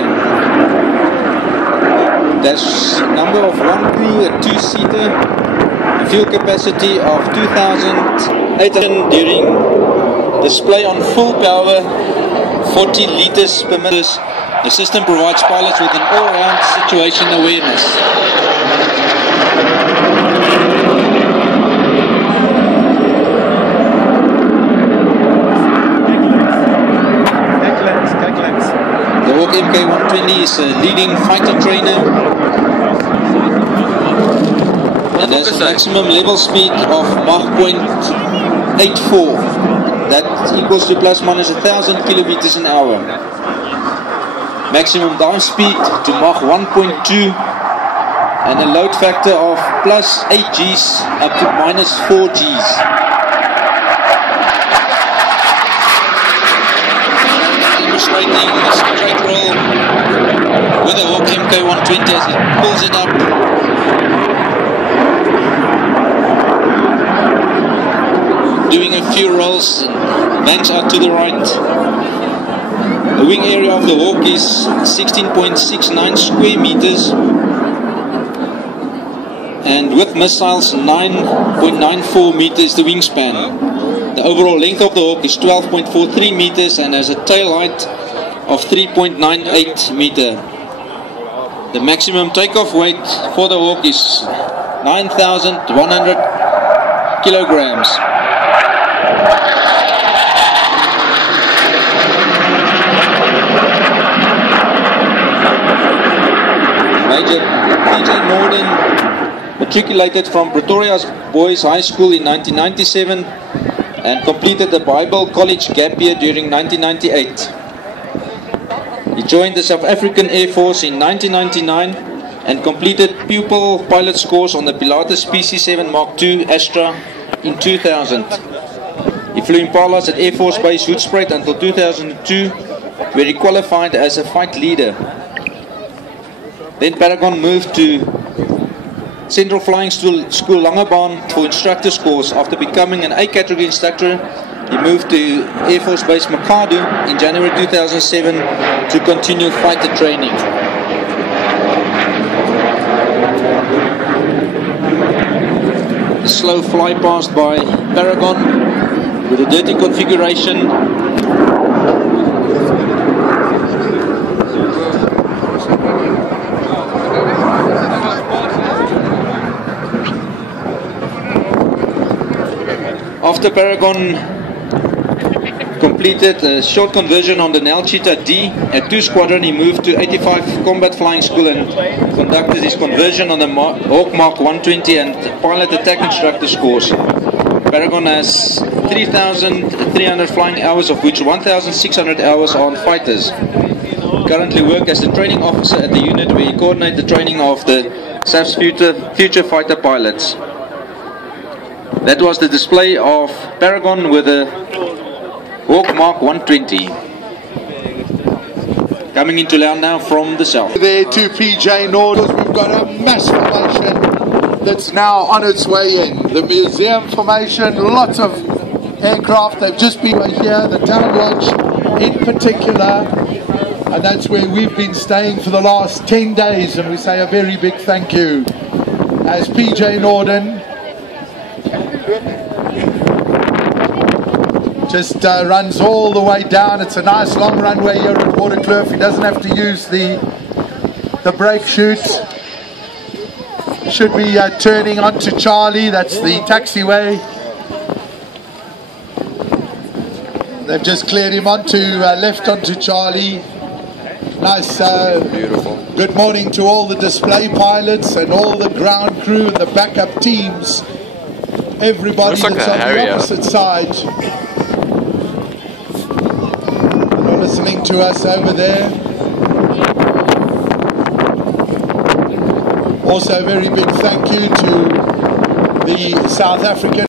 wingspan. There's a number of one crew, a two-seater, a fuel capacity of 2,800 during display on full power, 40 liters per minute. The system provides pilots with an all-round situation awareness. The Hawk MK120 is a leading fighter trainer and has a maximum level speed of Mach 0.84. That equals to plus minus 1,000 kilometers an hour. Maximum dive speed to Mach 1.2 and a load factor of plus 8 Gs up to minus 4 Gs. Demonstrating the straight roll with the Hawk MK120 as it pulls it up. Doing a few rolls and banks out to the right. The wing area of the Hawk is 16.69 square meters and with missiles 9.94 meters the wingspan. The overall length of the Hawk is 12.43 meters and has a tail height of 3.98 meter. The maximum takeoff weight for the Hawk is 9,100 kilograms. Major PJ Norden matriculated from Pretoria Boys High School in 1997 and completed the Bible College gap year during 1998. He joined the South African Air Force in 1999 and completed pupil pilot course on the Pilatus PC-7 Mark II Astra in 2000. He flew Impalas at Air Force Base Hoedspruit until 2002, where he qualified as a fight leader. Then Paragon moved to Central Flying School Langebaan for instructor's course. After becoming an A category instructor, he moved to Air Force Base Makadu in January 2007 to continue fighter training. A slow fly past by Paragon with a dirty configuration. After Paragon completed a short conversion on the Nel Cheetah D at 2 Squadron, he moved to 85 Combat Flying School and conducted his conversion on the Hawk Mark 120 and pilot attack instructor's course. Paragon has 3,300 flying hours, of which 1,600 hours are on fighters. Currently work as the training officer at the unit where he coordinates the training of the SAF's future fighter pilots. That was the display of Paragon with a Hawk Mark 120. Coming into land now from the south. There to PJ Norden, we've got a mass formation that's now on its way in. The museum formation, lots of aircraft, they've just been here, the town lodge in particular, and that's where we've been staying for the last 10 days, and we say a very big thank you. As PJ Norden just runs all the way down. It's a nice long runway here at Waterkloof. He doesn't have to use the brake chute. Should be turning onto Charlie. That's the taxiway. They've just cleared him onto left onto Charlie. Nice. Beautiful. Good morning to all the display pilots and all the ground crew and the backup teams. Everybody that's on the opposite side. They're listening to us over there. Also a very big thank you to the South African